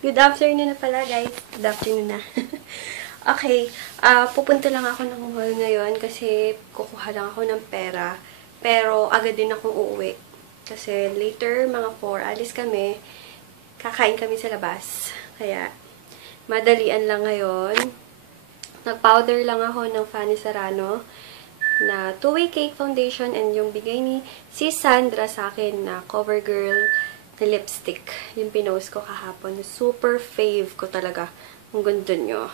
Good afternoon na pala, guys. Good afternoon na. Okay, pupunta lang ako ng mall ngayon kasi kukuha lang ako ng pera. Pero agad din akong uuwi. Kasi later, mga 4, alis kami. Kakain kami sa labas. Kaya, madalian lang ngayon. Nag-powder lang ako ng Fanny Serrano na 2-way cake foundation and yung bigay ni si Sandra sa akin na CoverGirl na lipstick. Yung pinost ko kahapon. Super fave ko talaga. Ang ganda nyo.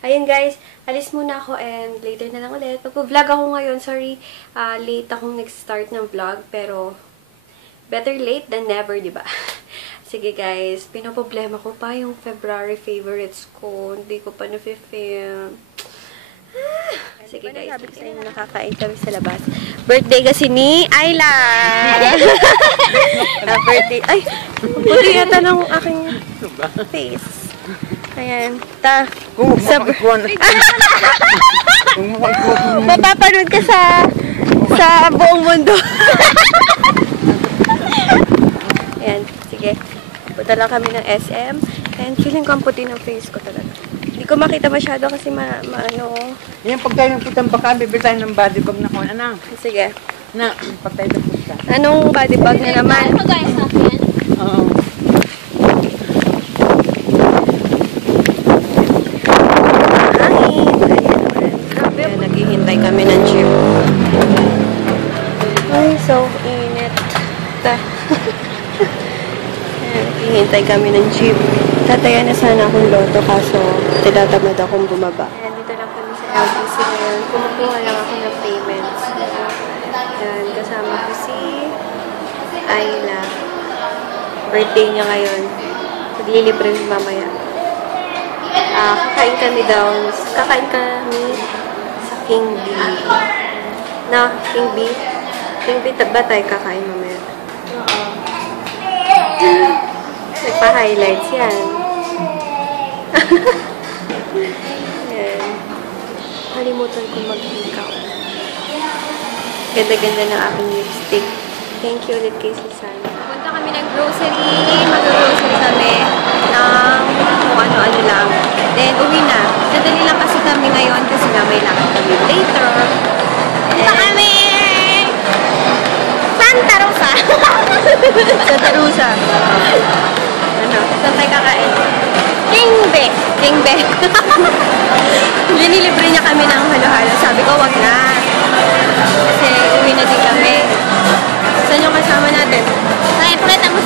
Ayun guys, alis muna ako and later na lang ulit. Magpo-vlog ako ngayon. Sorry, late akong nag-start ng vlog. Pero, better late than never, diba? Sige guys, pinoproblema ko pa yung February favorites ko. Hindi ko pa na-film. Sige guys, sabi ko sa inyo, nakakain kami sa labas. Birthday kasi ni Ayla! Birthday. Ay, puti yata ng aking face. Ayan. Mapapanood ka sa buong mundo. Ayan, sige. Punta lang kami ng SM. And feeling ko ang puti ng face ko talaga. Hindi ko makita masyado kasi ano. Yan, pag tayo nagputang baka, bibili tayo ng body bag na kung ano. Sige. Na, pag tayo nagputa. Anong body bag na naman? Ano gaya sa akin? Oo. Ayan, naghihintay kami ng jeep. Ay, so init. Hihintay kami ng jeep. Tataya na sana akong loto kaso tinatamad akong bumaba. Ayan, dito lang kami sa LBC ngayon. Kumukuha lang ako ng payments. Ayan, kasama ko si Ayla. Birthday niya ngayon. Maglilibre mamaya. Kakain kami sa King B. Na, King B? King B, ba tayo kakain mamaya? Nagpa-highlights yan. Ayan. Kalimutan ko mag-ikaw. Ganda-ganda ng aking lipstick. Thank you ulit kay Susanna. Punta kami ng grocery. Mag-grocery kami ng kung ano-ano lang. Then, uwi na. Sadali lang kasi kami ngayon kasi nga may lakad kami later. Punta kami! Santa Rosa! Santa Rosa. Ano? Saan tayo kakain? Kingbe! Kingbe! Linilibre niya kami ng halo-halo. Sabi ko, wag na. Kasi uwi na din kami. Saan yung kasama natin? Ay, pakita mo.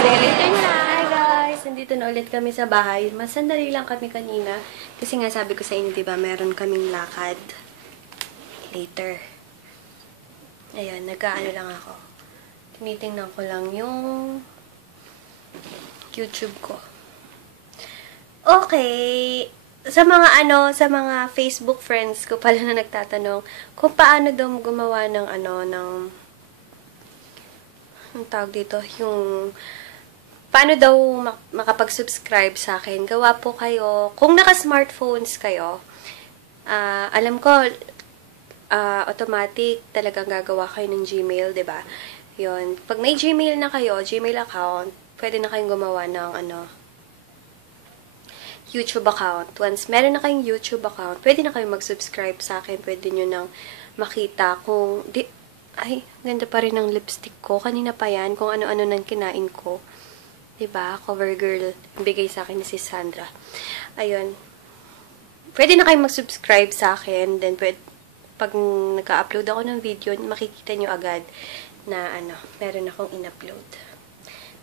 Sige, later na. Hi guys! Nandito na ulit kami sa bahay. Masandali lang kami kanina. Kasi nga sabi ko sa inyo, diba, meron kaming lakad. Later. Ayan, nag-ano lang ako. Tinitingnan ko lang yung YouTube ko. Okay. Sa mga Facebook friends ko pala na nagtatanong kung paano daw gumawa ng ang tawag dito, yung paano daw makapag-subscribe sa akin. Gawa po kayo, kung naka-smartphones kayo, alam ko, automatic talagang gagawa kayo ng Gmail, 'di ba? 'Yon. Pag may Gmail na kayo, Gmail account, pwede na kayong gumawa ng YouTube account. Once meron na kayong YouTube account, pwede na kayong mag-subscribe sa akin. Pwede nyo nang makita kung ay, ganda pa rin ng lipstick ko. Kanina pa yan, kung ano-ano nang kinain ko. 'Di ba? CoverGirl, bigay sa akin ni si Sandra. Ayun. Pwede na kayong mag-subscribe sa akin. Then pag naka-upload ako ng video, makikita nyo agad na meron akong in-upload.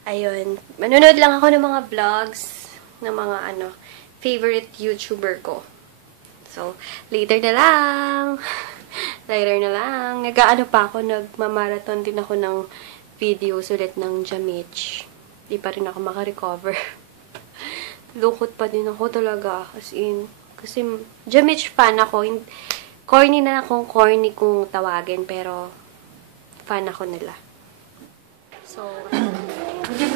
Ayun. Manonood lang ako ng mga vlogs ng mga favorite YouTuber ko. So, later na lang. Later na lang. Pa ako, nagmamarathon din ako ng videos ulit ng Jamich. Di pa rin ako makarecover. Lungkot pa din ako talaga. As in, kasi Jamich fan ako. Corny na akong corny kung tawagin, pero fan ako nila. So, Hindi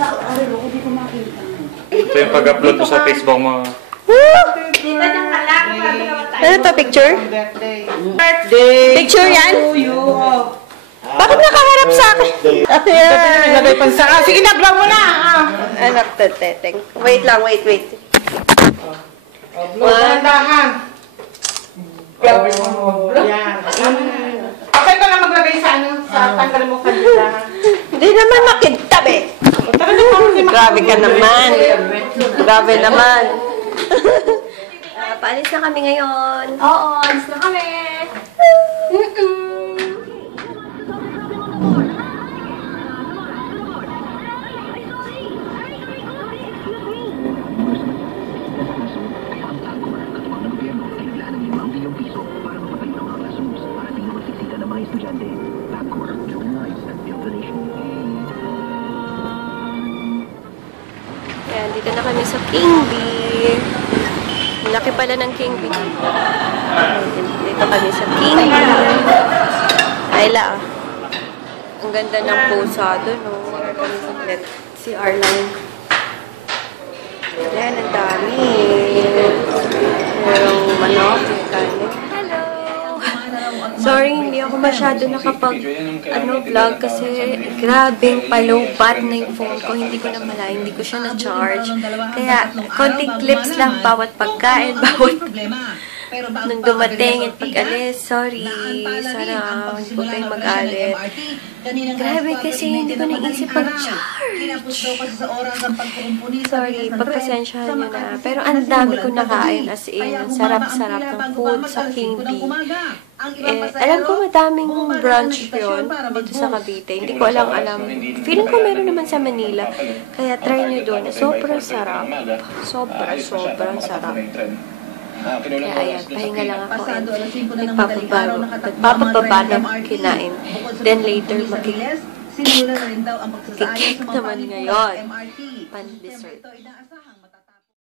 ko makita. Ito yung pag-upload mo sa Facebook mo. ano to, picture? Birthday! Picture yan? To you. Bakit nakaharap sa akin? Ilagay pa sa... Sige na, vlog mo na! Anak teteng. Wait lang, wait. Dahan-dahan. Yan. Okay ka lang maglagay sa tanggal mo kanila. Hindi naman makintab eh. Tara na po si Grabe ka naman. Grabe naman. Paalis na kami ngayon. Oo, alis na kami. Ayan, dito na kami sa King B. Ang laki pala ng King B. Dito kami sa King B. Ayla, ang ganda ng pusa doon, no? Kami saglit. Si Arlang. Ayan, ang dami. Merong manok, yung kanin. Hello! Sorry, hindi ako masyado vlog kasi grabing palubat na yung phone ko. Hindi ko na malayan, hindi ko siya na-charge. Kaya, konting clips lang bawat pagkain, bawat nung dumating at pag-alis. Sorry. Sana hindi po kayo mag-alit. Grabe kasi hindi ko naisip pag-charge. Sorry, pagpasensyahan nyo na. Pero ang dami ko nakain as in. Sarap-sarap ng food sa King B. Alam ko madaming branch yun dito sa Cavite. Hindi ko alam. Feeling ko meron naman sa Manila. Kaya try nyo doon. Sobrang sarap. Sobrang sarap. Kaya ayan, pahinga lang ako and nagpapababa ng kinain. Then later, makikik naman ngayon. Pan-dessert.